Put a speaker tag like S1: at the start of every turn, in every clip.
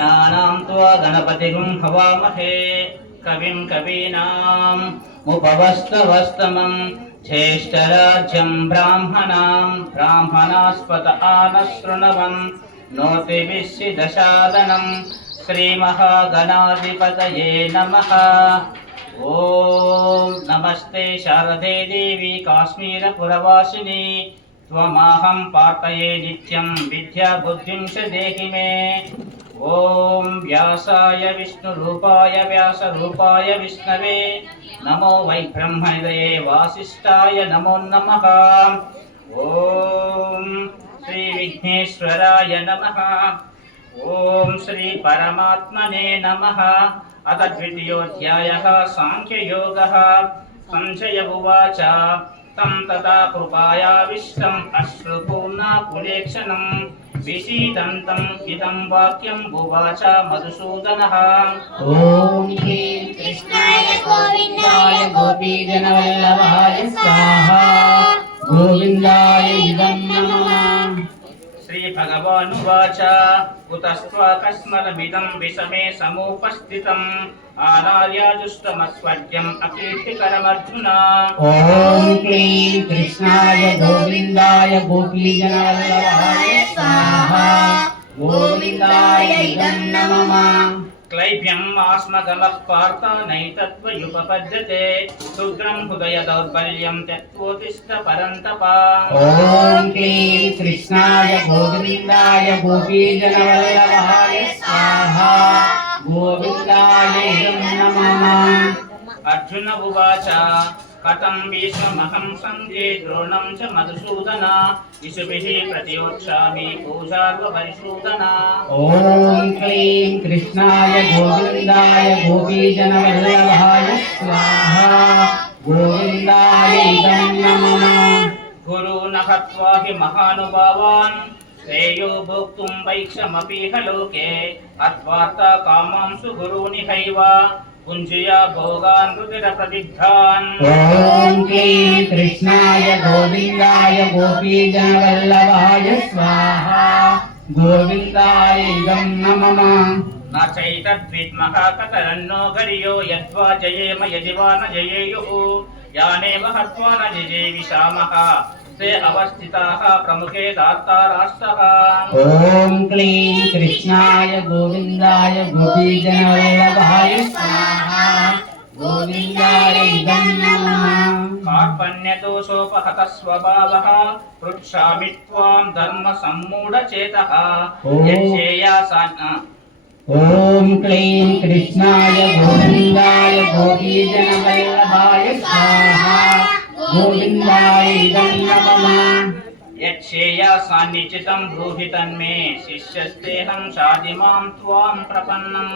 S1: गणानां त्वा गणपतिगुं हवामहे कविं कवीनाम् उपवस्तवस्तमं ज्येष्ठराज्यं ब्राह्मणां ब्राह्मणास्पत आनशृणवन् नोतिभिश्चिदशादनं श्रीमहागणाधिपतये नमः ॐ नमस्ते शारदे देवी काश्मीरपुरवासिनी त्वमाहं पार्थये नित्यं विद्याबुद्धिं च देहि मे ॐ व्यासाय विष्णुरूपाय व्यासरूपाय विष्णवे नमो वै ब्रह्मनिदये वासिष्ठाय नमो नमः ॐ श्रीविघ्नेश्वराय नमः ॐ श्रीपरमात्मने नमः अथ द्वितीयोऽध्यायः साङ्ख्ययोगः सञ्जय उवाच తం తదా కృపాయా విశ్వం అశ్రుపూర్ణాకులేక్షణం విషీదంతం ఇదం వాక్యం
S2: భువాచ మధుసూదన ఓం శ్రీ కృష్ణాయ గోవిందాయ గోపీజనవల్లభాయ స్వాహ గోవిందాయ
S1: ఇదం నమః శ్రీ భగవానువాచ కుతస్వాకస్మలమిదం విషమే
S2: సముపస్థితం ఆనార్యాజుష్టమస్వర్గ్యం అకీర్తికరమర్జున ఓం క్లీం కృష్ణాయ గోవిందాయ గోపీజనాయ గోవిందాయ
S1: ఇదం క్లైభ్యం ఆస్మగమఃపార్థనైతత్వయుపపద్యతే శుద్రం హృదయ దౌర్బల్యం త్యక్తోతిష్ట పరంతప ఓం
S2: క్లీ కృష్ణాయ గోవిందాయ గోపీజనవల్లభాయ స్వాహా గోవిందాయ నమః అర్జున ఉవాచ
S1: కథం భీష్మహం సందే ద్రోణం చ మధుసూదన ఇషుభిః ప్రతియోక్షామి పూజార్వపరిశూదన ఓం క్లీం
S2: కృష్ణాయ గోవిందాయ గోపీజనవల్లభాయ స్వాహా గోవిందాయ ఇదం నమః గురునః త్వా
S1: హి మహానుభావాన్ శ్రేయో భోక్తుం వైక్షమపీహ లోకే అద్వార్త కామాంసు గురునిహైవ कामांसु गुरूनिहैव पुञ्जया भोगान् रुदिरप्रदिग्धान्
S2: ॐ क्लीं कृष्णाय गोविन्दाय गोपीजनवल्लभाय स्वाहा गोविन्दाय इदं नमः
S1: न चैतद्विद्मः कतरन्नो गरियो यद्वा जयेम यदि वा न जयेयुः यानेव हत्वा न जिजेविषामः ते अवस्थिताः प्रमुखे दार्तारास्तः
S2: ॐ क्लीं कृष्णाय गोविन्दाय गोपीजनवल्लभाय स्वाहा गोविन्दाय इदं नमः
S1: कार्पण्यदोषोपहतः स्वभावः पृच्छामि त्वां धर्मसम्मूढचेतः
S2: ओ।
S1: यच्छेयासा
S2: ॐ क्लीं कृष्णाय गोविन्दाय गोपीजनवल्लभाय स्वाहा గోవిందాయ యచ్చేయా సాన్నిచితం
S1: బ్రూహి తన్మే శిష్యస్తేహం షాదిమాం త్వాం ప్రపన్నం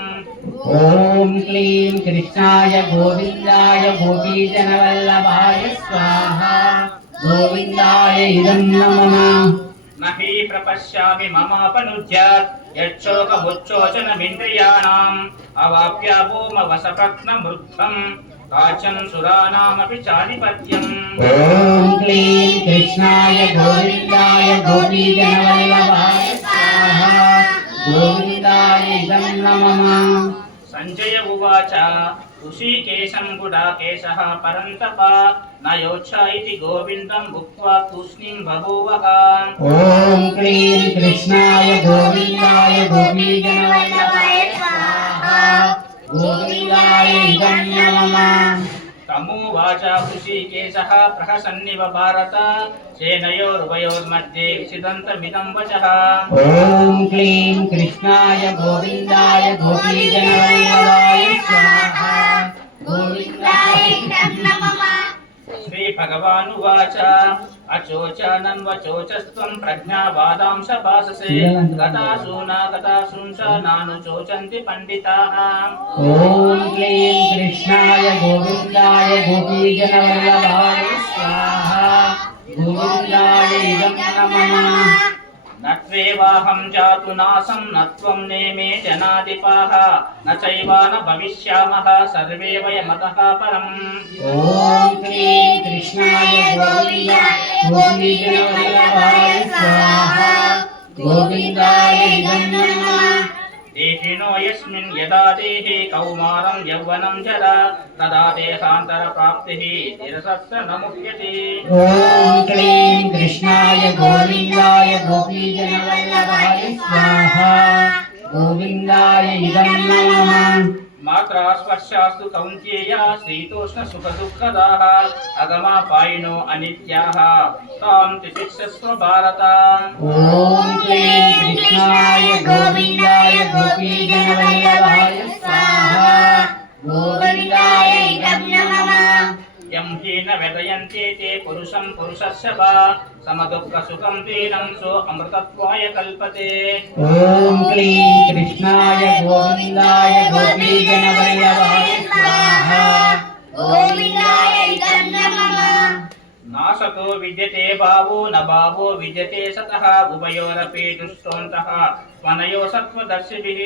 S1: ఓం
S2: క్లీం కృష్ణాయ గోవిందాయ గోపీజనవల్లభాయ స్వాహా. గోవిందాయ ఇదం నమః నహి
S1: ప్రపశ్యామి మమాపనుజ్యాత్ యచ్చోకముచ్చోచనమింద్రియాణాం. అవాప్యాభూమ వసపక్న మృద్ధం काचं सुराणामपि चाधिपत्यम्
S2: ॐ क्लीं कृष्णाय गोविन्दाय गोपीजनवल्लभाय स्वाहा गोविन्दाय इदं नमः
S1: सञ्जय उवाच ऋषिकेशं गुडाकेशः परन्तप न योच्छ इति गोविन्दं भुक्त्वा तूष्णीं बभूवः
S2: ॐ क्लीं कृष्णाय गोविन्दाय गोपीजनवल्लभाय स्वाहा गोविन्दाय इदं नमः
S1: तमुवाच ऋषिकेशः प्रहसन्निव भारत सेनयोरुभयोर्मध्ये विचिदन्तमिदं वचः
S2: ॐ क्लीं कृष्णाय गोविन्दाय गोपीजनवल्लभाय स्वाहा गोविन्दाय इदं
S1: అచోచానన్వచోచస్వం ప్రజ్ఞావాదాంశ భాససే. గతాశూనాగతాశూంశ నాను చోచంతి పండితాః.
S2: ఓం క్లీం కృష్ణాయ గోవిందాయ గోపీజనవల్లభాయ స్వాహ. గోవిందాయ ఇదం నమః.
S1: न त्वेवाहं जातु नासं न त्वं नेमे जनाधिपाः न चैव न भविष्यामः, सर्वे वयमतः परम्।
S2: ॐ क्लीं कृष्णाय गोविन्दाय गोविन्दाय इदं नमः
S1: देहिनो यस्मिन् यदा देहे कौमारं यौवनं जरा तदा देहान्तरप्राप्तिः निरसत्स न मुह्यते
S2: ॐ क्लीं कृष्णाय गोविन्दाय गोपीजनवल्लभाय स्वाहा गोविन्दाय इदं नमः
S1: मात्रा स्पर्शास्तु कौन्तेय शीतोष्णसुखदुःखदाः अगमापायिनो अनित्याः। तां तितिक्षस्व भारत।
S2: ॐ कृष्णाय गोविन्दाय गोपीजनवल्लभाय स्वाहा। गोविन्दाय नमः।
S1: यं हीन व्यदयन्ते ते पुरुषं पुरुषस्य वा समदुःखसुखं दीनं सो अमृतत्वाय कल्पते
S2: ॐ क्लीं कृष्णाय गोविन्दाय गोपीजनवल्लभाय स्वाहा गोविन्दाय इदं नमः
S1: नासतो विद्यते भावो न भावो विद्यते सतः उभयोरपि दुष्टोऽन्तः स्वनयो सत्त्वदर्शिभिः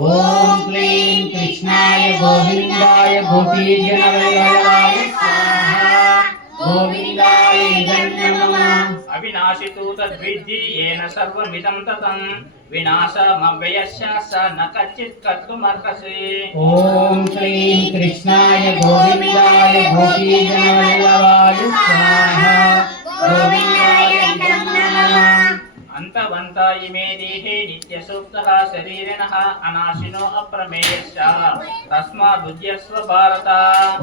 S2: ॐ क्लीं कृष्णाय गोविन्दाय गोपीजनवल्लभाय स्वाहा
S1: గోవిందాయ అవినాశితు తద్విద్ధి ఏన సర్వమిదం తతం. వినాశమవ్యయశాస
S2: న కచ్చిత్ కర్తుమర్హసి ఓం శ్రీం కృష్ణాయ గోవిందాయ గోపీజనవల్లవాయ స్వాహ
S1: గోవిందాయ నమః అంతవంతా ఇమే దేహే నిత్యసూప్త శరీరిణ అనాశినో అప్రమేయశ్చ
S2: తస్మాదుద్యస్వ భారత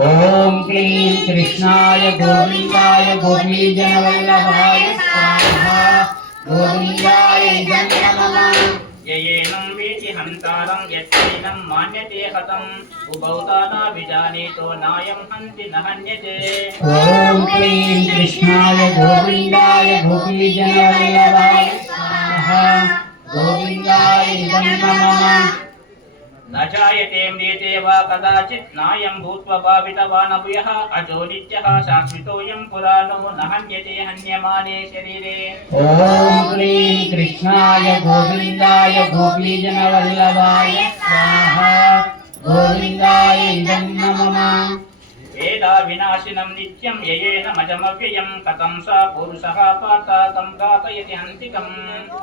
S2: ఓం క్లీం కృష్ణాయ గోవిందాయ గోపీజనవల్లభాయ గోవిందాయ యయేనం
S1: వీతి హంతారం యత్తైనం మాన్యతే హతం ఉభౌతా నా విజానీతో నాయం హంతి నహన్యతే ఓం క్లీం
S2: కృష్ణాయ గోవిందాయ గోపీజనవల్లభాయ गोविन्दाय नमः।
S1: न जायते म्रियते वा कदाचित् नायं भूत्वा भावितवानभूयः अजो नित्यः शाश्वतोऽयं पुराणो न हन्यते हन्यमाने शरीरे।
S2: ॐ क्लीं कृष्णाय गोविन्दाय गोपीजनवल्लभाय स्वाहा। गोविन्दाय इदं नमः।
S1: వేదా వినాశినం నిత్యం యయేన మజమవ్యయం కథం సా పురుష పార్థ ఘాతయతి అంతికం.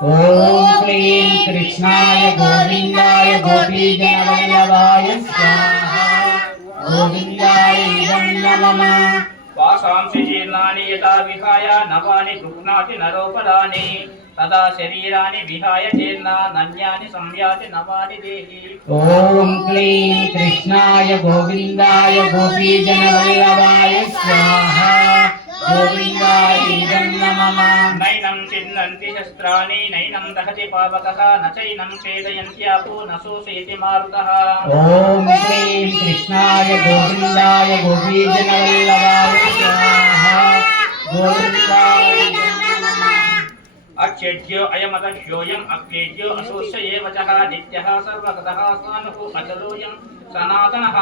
S2: ఓం క్లీం కృష్ణాయ గోవిందాయ గోపీజనవల్లభాయ స్వాహ. గోవిందాయ ఇదం నమః.
S1: వాసాంసి జీర్ణాని యథా విహాయ నవాని గృహ్ణాతి నరోపరాణి तदा शरीराणि विहाय जीर्णा नन्यानि संयाति नवानि देहि
S2: ॐ क्लीं कृष्णाय गोविन्दाय गोपीजनवल्लभाय स्वाहा गोविन्दाय इदं नमः
S1: नैनं चिन्नन्ति शस्त्राणि नैनं दहति पावकः न चैनं छेदयन्त्यापो न शोषयति मारुतः
S2: ॐ क्लीं कृष्णाय गोविन्दाय गोपीजनवल्लभाय स्वाहा
S1: अच्छेद्यो अयमदह्योऽयम् अक्लेद्यो असोऽस्य एव च, नित्यः सर्वगतः स्वानुः अचलोऽयं सनातनः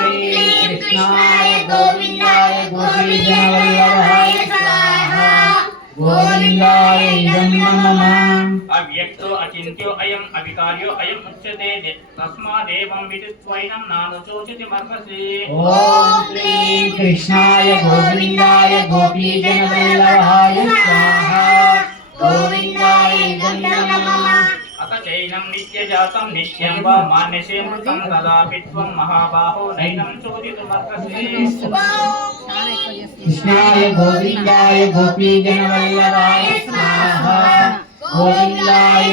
S2: कृष्णाय गोविन्दाय गोपीजनवल्लभाय स्वाहा
S1: అవ్యక్తో అచింత్యో అయం అవికార్యో
S2: అయం ఉచ్యతే తస్మాదేవం విదిత్వైనం నానుచోచితి మర్మసి ఓం శ్రీ కృష్ణాయ
S1: గోవిందాయ గోపీజనవల్లభాయ స్వాహ గోవిందాయ గంగ నమః అత చైనం నిత్యజాతం నిత్యం వా మాన్యసే
S2: మృతం తదాపి త్వం మహాబాహో నైనం కృష్ణాయ గోవిందాయ
S1: గోపీజనవల్లభాయ గోవిందాయ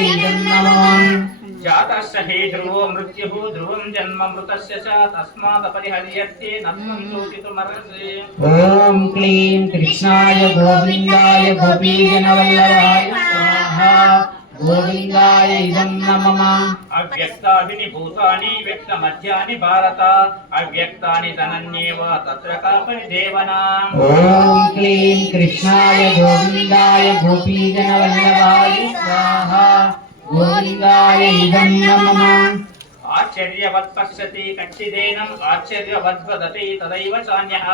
S1: జాతస్య హే ధ్రువో మృత్యు ధ్రువం జన్మ మృతస్య చ తస్మాత్ పరిహర్యతే
S2: నత్వం చోదితుమర్హసి ఓం క్లీం కృష్ణాయ గోవిందాయ గోపీజనవల్లభాయ స్వాహా గోవిందాయ
S1: ఇదం నమమ అవ్యక్తాదిని భూతాని వ్యక్త మధ్యాని భారత. అవ్యక్తాని తనన్యేవ
S2: తత్ర కాపని దేవనా. ఓం క్లీం కృష్ణాయ గోవిందాయ గోపీజన వల్లభాయ
S1: స్వాహ. గోవిందాయ ఇదం నమమ ఆశ్చర్యవత్పశ్యతి కచ్చిదేనం ఆశ్చర్యవద్వదతి తదైవ చాన్యః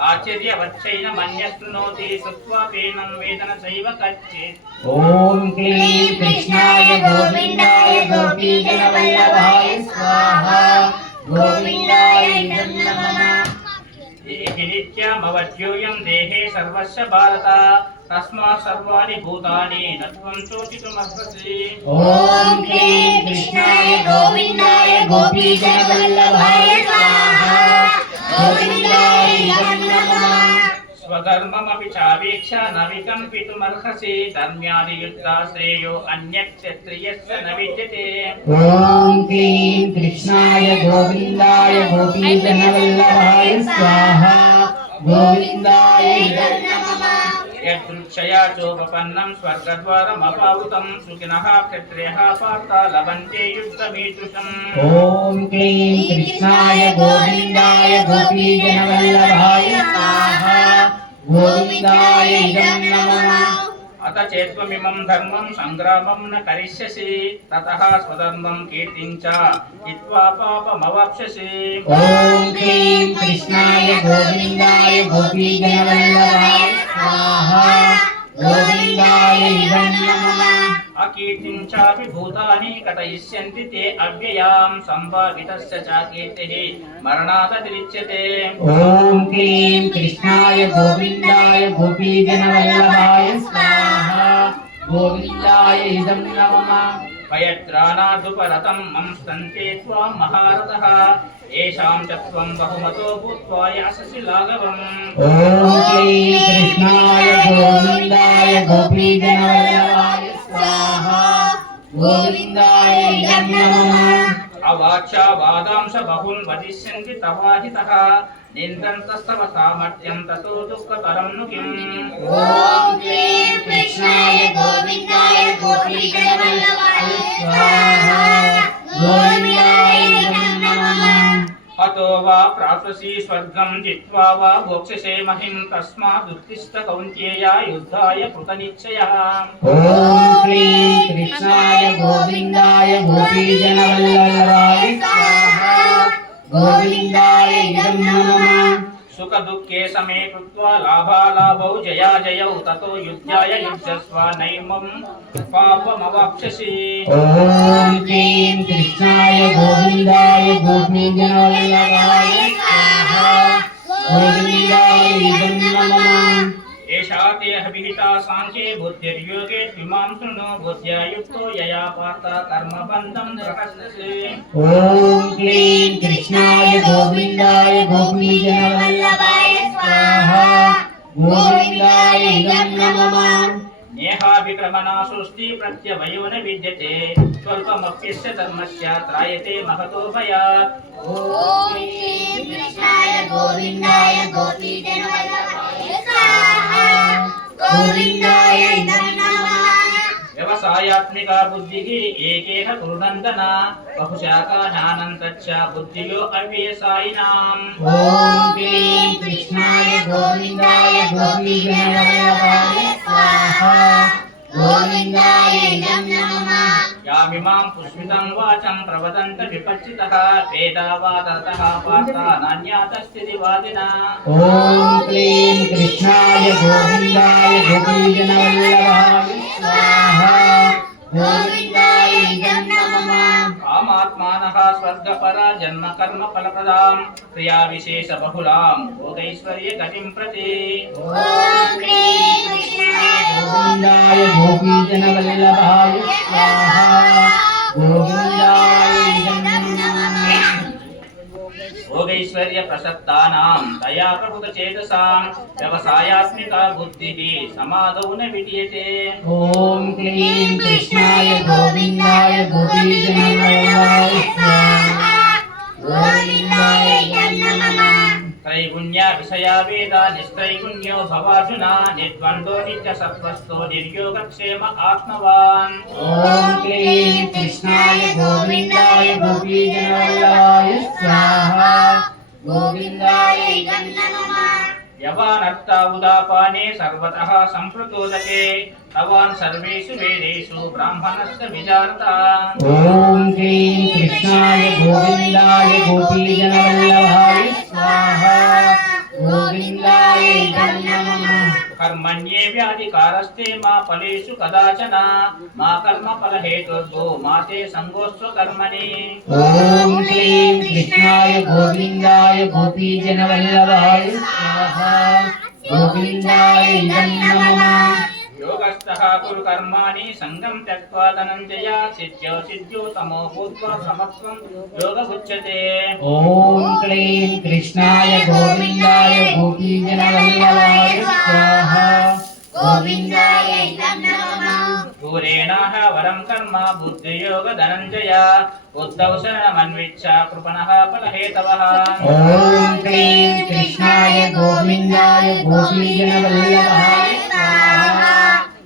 S1: ఆశ్చర్యవచ్చైన మన్యశృణోతి
S2: సుత్వాపేనం వేదన చైవ కచ్చిత్ ఓం క్లీం కృష్ణాయ గోవిందాయ గోపీజనవల్లభాయ
S1: స్వాహ. గోవిందాయ నమః. దేహే సర్వస్య భారత. तस्मात् सर्वाणि भूतानि नत्वंशोचितमर्हसि
S2: ॐ क्लीं कृष्णाय गोविन्दाय गोपीजनवल्लभाय
S1: स्वधर्ममपि न विकम्पितुमर्हसि धर्म्यादियुक्ता श्रेयो अन्यत् न विद्यते।
S2: ॐ क्लीं कृष्णाय गोविन्दाय गोपीजनवल्लभाय स्वाहा। गोविन्दाय नमः।
S1: యద్వృక్షయాచోపన్నం స్వర్గద్వారమపావృతం సుఖినః క్షత్రియః పార్తా లవంతే యుద్ధమీదృశం
S2: ఓం క్లీం కృష్ణాయ గోవిందాయ గోపీజనవల్లభాయ స్వాహ గోవిందాయ ఇదం నమః.
S1: అత చేత్వమిమం ధర్మం సంగ్రామం న కరిష్యసి తతః స్వధర్మం కీర్తించ హిత్వా
S2: ఓం క్లీం కృష్ణాయ గోవిందాయ గోపీజనవల్లభాయ
S1: అకీర్తించాపి భూతాని కటయిష్యంతి తే అవ్యయాం సంభావితస్య చాకీర్తిః మరణాత తిరిచ్యతే.
S2: ఓం క్లీం కృష్ణాయ గోవిందాయ గోపీజనవల్లభాయ స్వాహ. గోవిందాయ ఇదం నమః.
S1: భయద్రాణాదుపరతం మం సంతే త్వాం మహారథ. ఏషాం చ త్వం బహుమతో భూత్వా యాససి లాఘవం.
S2: ఓం శ్రీ కృష్ణాయ గోవిందాయ గోపీజనవల్లభాయ స్వాహా. గోవిందాయ
S1: అవాచ వాదాంశ బహున్ వదిష్యంతి తవాహితః. నిందంతస్తవ సామర్థ్యం తతో దుఃఖతరం ను కిం.
S2: ఓం శ్రీ కృష్ణాయ గోవిందాయ గోపీజనవల్లభాయ
S1: అతో వా ప్రాప్సి స్వర్గం జిత్వా వా భోక్షసే మహిం తస్మా దుర్తిష్ట కౌంత్యేయ యుద్ధాయ
S2: కృత నిశ్చయ కృష్ణాయ గోవిందాయ గోపీజనవల్లభాయ గోవిందాయ నమః
S1: सुख दुखे समे कृत्वा लाभालाभौ जया जयौ ततो युद्धाय युद्धस्व नैमं पापमवाप्स्यसि।
S2: ॐ क्लीं कृष्णाय गोविन्दाय गोविन्दाय
S1: ते हविहिता साङ्ख्ये बुद्धिर्योगे त्विमां शृणु बुद्ध्या युक्तो यया पार्थ कर्मबन्धं
S2: ॐ क्लीं कृष्णाय गोविन्दाय गोपीजनवल्लभाय स्वाहा। गोविन्दाय इदं नमः।
S1: नेहाभिक्रमणासुष्टि प्रत्यवयो न विद्यते। स्वल्पमप्यस्य धर्मस्य त्रायते महतो भयात्।
S2: ॐ श्री कृष्णाय गोविन्दाय गोपीजनवल्लभाय గోవిందాయ
S1: వ్యవసాయాత్మిక బుద్ధికి ఏకేన కురునందన. బహుశాఖ జ్ఞానం తచ్చ
S2: బుద్ధిలో అవ్యసాయినాం ఓం కృష్ణాయ గోవిందాయ గోపీజనవల్లభాయ స్వాహా.
S1: యామిమాం పుష్మితం వాచం ప్రవదంత విపచ్చిత వేదావాదతః వార్తా నాణ్యాతస్థితి వాదినా ఓం క్లీం కృష్ణాయ గోవిందాయ గోపీజనవల్లభాయ స్వాహా. कामात्मानः स्वर्गपरा जन्मकर्मफलप्रदां
S2: क्रियाविशेषबहुलां भोगैश्वर्यगतिं प्रति गोविन्दाय गोपीजनवल्लभाय स्वाहा गोविन्दाय
S1: భోగైశ్వర్య ప్రసక్తానాం దయా ప్రభుత చేతసాం వ్యవసాయాత్మిక బుద్ధి సమాధౌ న
S2: విడియతే ఓం క్లీం కృష్ణాయ గోవిందాయ గోవిందాయ గోవిందాయ నమః।
S1: त्रैगुण्य विषया वेद निस्त्रैगुण्यो भवार्जुना निर्द्वन्द्वो नित्यसत्त्वस्थो निर्योगक्षेम आत्मवान्
S2: ॐ क्लीं कृष्णाय गोविन्दाय गोपीजनवल्लभाय स्वाहा गोविन्दाय इदं नमः
S1: యవానర్తావుదాపానే సర్వత సంప్రచోదకే. తవాన్ సర్వేషు వేదేషు బ్రాహ్మణస్య విచారత
S2: ఓం క్లీం కృష్ణాయ గోవిందాయ గోపీజనవల్లభాయ స్వాహ. గోవిందాయ నమః
S1: కర్మణ్యే వ్యాధి కారస్తే మా ఫలేషు కదాచన మా కర్మ ఫల ఫలహేతుర్భో మాతే సంగోస్వ కర్మణి
S2: ఓం క్లీం కృష్ణాయ గోవిందాయ గోపీజన వల్లవాయ స్వాహ
S3: గోవిందాయ ఇదం చాతుర్కర్మాణి
S1: సంగం త్యక్వా ధనంజయ సిద్ధ్యో సిద్ధ్యో తమో భూత్వా సమత్వం యోగముచ్యతే
S2: ఓం క్లీం కృష్ణాయ గోవిందాయ గోపీజనవల్లవాయ స్వాహ గోవిందాయ
S1: భూరేణాహ వరం కర్మ బుద్ధియోగ ధనంజయ ఉద్ధవ శరణమన్విచ్చ కృపణః ఫలహేతవః
S2: ఓం క్లీం కృష్ణాయ గోవిందాయ గోపీజనవల్లవాయ స్వాహ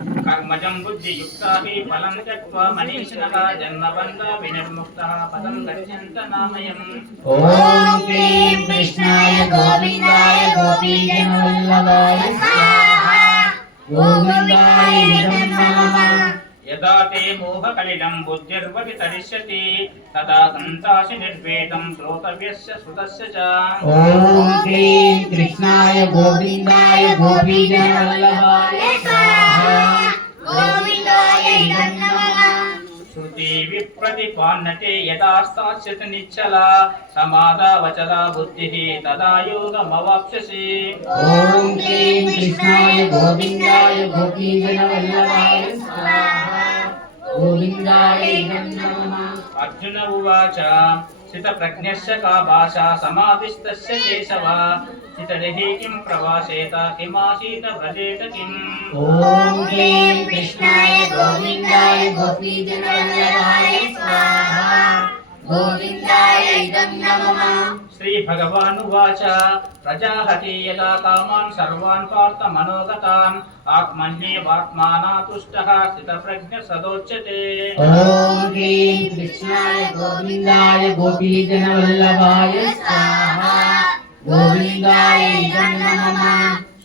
S1: कर्मजं बुद्धियुक्ता हि फलं त्यक्त्वा मनीषिणः जन्मबन्धा विनिर्मुक्तः पदं गच्छन्त नामयम् ॐ क्लीं कृष्णाय गोविन्दाय गोपीजनवल्लभाय स्वाहा गोविन्दाय
S2: नमः యదా కృష్ణాయ గోవిందాయ గోపీజనవల్లభాయ
S3: గోవిందాయ
S1: శృతి విప్రతిపాన్నతే బుద్ధి
S2: ఓం క్లీం కృష్ణాయ గోవిందాయ అర్జున
S1: ఉవాచ సిత ప్రజ్ఞస్య కా భాషా సమావిస్తస్య కేశవ సితడిహి కిం ప్రవాసేత కిమాసీత వ్రజేత కిం.
S2: ఓం క్లీం కృష్ణాయ గోవిందాయ గోపీజనవల్లభాయ స్వాహా
S1: శ్రీ భగవానువాచ ప్రజాహతే యదా కామాన్ సర్వాన్ పార్థ మనోగతాన్. ఆత్మన్యేవాత్మానాతుష్టః స్థితప్రజ్ఞ సదోచ్యతే.
S2: ఓం హ్రీం కృష్ణాయ గోవిందాయ గోపీజనవల్లభాయ స్వాహా. గోవిందాయ ఇదం నమః.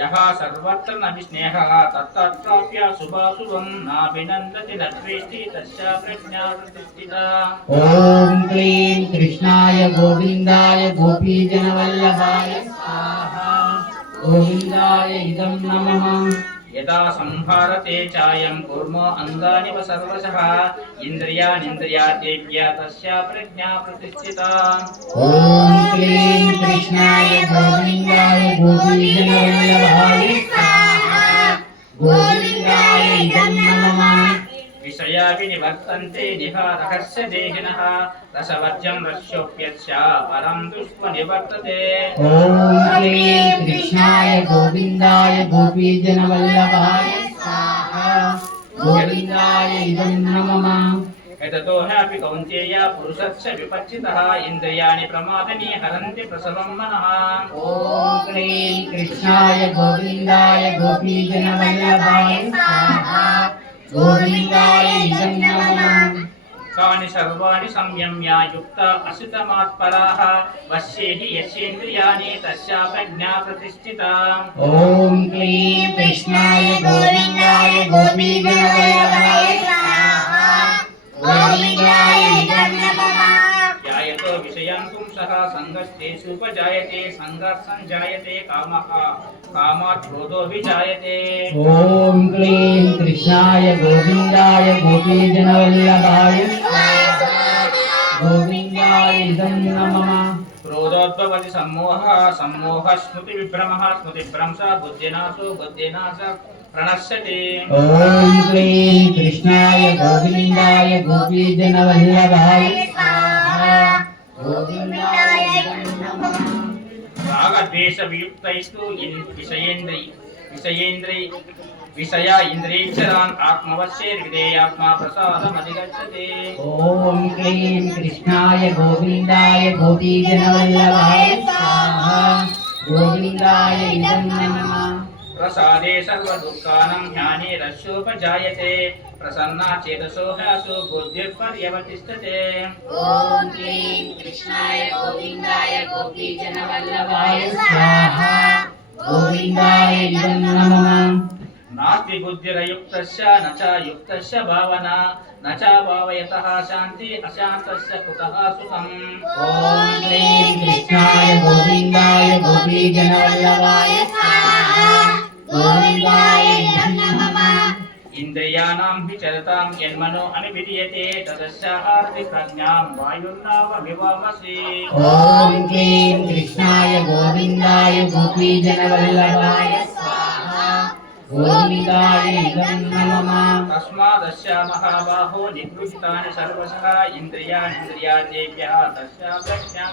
S2: యహ సర్వత్ర నమి
S1: స్నేహ తత్రాప్య శుభాశుభం నాభినందతి నద్వేష్టి తస్యా ప్రజ్ఞాతిష్ఠిత
S2: ఓం క్లీం కృష్ణాయ గోవిందాయ గోపీజనవల్లభాయ స్వాహ. గోవిందాయ ఇదం నమః.
S1: యదా సంహారతే చాయం కుర్మో అంగానివ సర్వశః ఇంద్రియాణింద్రియాదేవ్య తస్యా ప్రజ్ఞా ప్రతిష్ఠిత
S2: ఓం క్లీం కృష్ణాయ గోవిందాయ గోవిందాయ నమః
S1: विषया विनिवर्तन्ते निहारहस्य देहिनः रसवर्जं रस्योप्यस्य परं दुष्पनिवर्तते
S2: ఓం క్లీం కృష్ణాయ గోవిందాయ గోపీజనవల్లభాయ స్వాహ గోవిందాయ ఇదం నమః
S1: एततो ह्यापि कौन्तेय पुरुषस्य विपच्चितः इन्द्रियाणि प्रमादनी हरन्ति प्रसवं मनः
S2: ఓం క్లీం కృష్ణాయ గోవిందాయ గోపీజనవల్లభాయ స్వాహ గోవిందాయ ఇదం నమః
S1: तानि सर्वाणि संयम्या युक्ता असितमात्पराः वश्येहि यस्येन्द्रियाणि तस्याप्रज्ञा प्रतिष्ठिता
S2: ॐ क्लीं कृष्णाय गोविन्दाय गोपीगणवल्लभाय स्वाहा
S1: गोविन्दाय नमः विषयांपुंसः सङ्गस्तेषुपजायते सङ्गस्सञ्जायते कामः कामात् क्रोधोऽभिजायते
S2: ॐ क्लीं कृष्णाय गोविन्दाय गोपीजनवल्लभाय गोविन्दाय इदं नमः
S1: क्रोधोद्भवति सम्मोहः सम्मोहः स्मृतिविभ्रमः स्मृतिभ्रंशः बुद्धिनाशो बुद्धिनाश प्रणश्यति
S2: ॐ क्लीं कृष्णाय गोविन्दाय गोपीजनवल्लभाय स्वाहा
S1: రాగద్వేషవియుక్తైస్తు విషయేంద్రై విషయేంద్రై విషయ ఇంద్రేచ్చరాన్ ఆత్మవశ్యే హృదయాత్మా ప్రసాదమధిగచ్చతే.
S2: ఓం క్లీం కృష్ణాయ గోవిందాయ గోపీజనవల్లభాయ స్వాహ. గోవిందాయ ఇదం నమః.
S1: ప్రసాదే సర్వదుఃఖానం జ్ఞానేరస్యోపజాయతే ప్రసన్నా చేతసో హ్యాసు బుద్ధిర్పర్యవతిష్టతే
S3: ఓం క్లీం కృష్ణాయ గోవిందాయ గోపీజనవల్లభాయ
S2: స్వాహా గోవిందాయ ఇదం నమః
S1: నాస్తి బుద్ధిరయుక్తస్య న చ యుక్తస్య భావన న చ భావయతః శాంతి అశాంతస్య కుతః సుఖం
S2: ఓం క్లీం కృష్ణాయ గోవిందాయ
S1: ఇంద్రియాణం విచరతాం యన్మనో అని విధీయతే తదస్యాహారతి ప్రజ్ఞాం వాయుర్నావమివామసి
S2: ఓం క్లీం కృష్ణాయ గోవిందాయ గోపీజనవల్లభాయ స్వాహా. గోవిందాయ ఇదం నమః.
S1: తస్మాదస్య మహాబాహో నిగృహీతాని సర్వశః ఇంద్రియాణింద్రియాదేభ్యः తస్యా ప్రజ్ఞాం.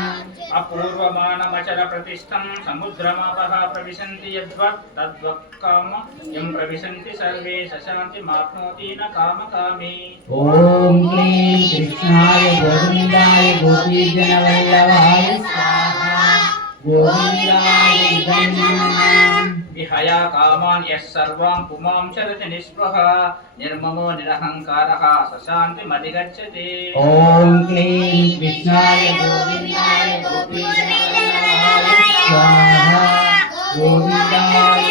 S1: అపూర్వమానమచర ప్రతిష్టం సముద్రమాపః ప్రవిశంతి యద్వత్ తద్వక్ కామ యం ప్రవిశంతి సర్వే సశాంతి మాప్నోతి న కామకామి.
S2: ఓం క్లీం కృష్ణాయ గోవిందాయ గోపీజనవల్లభాయ స్వాహా. గోవిందాయ నమః
S1: విహయా కామాన్ యః సర్వాం పుమాం చరతి నిస్పృహ నిర్మమో నిరహంకారः సశాంతి మధిగచ్చతి
S2: ఓం క్లీం విష్ణాయ గోవిందాయ గోపీజనవల్లభాయ స్వాహా గోవిందాయ